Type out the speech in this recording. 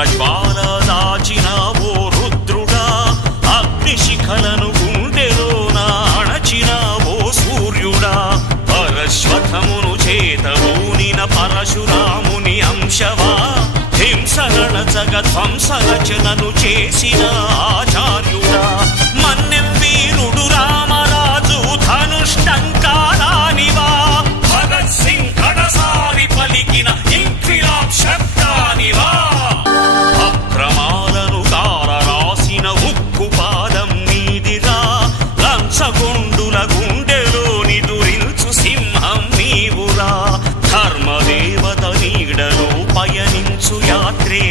ఉగ్రజ్వాల దాచిన ఓ రుద్రుడా, అగ్నిశిఖలను గుండెలోన అణచిన ఓ సూర్యుడా, పరశ్వథమును చేతబూనిన పరశురాముని అంశవా, హింసనచగ ధ్వంసరచనను చేసిన ఆచార్యుడా, మన్నెం వీరుడు రామరాజు ధనుష్టంకారానివా, భగత్ సింగ్ కడసారి పలికిన ఇంక్విలాబ్ శబ్దానివా, అక్రమాలను కారరాసిన ఉక్కు పాదం నీదిరా, లంచగొండుల గుండెలోని దురించు సింహం నీవురా, ధర్మదేవత నీడలో పయనించు యాత్రే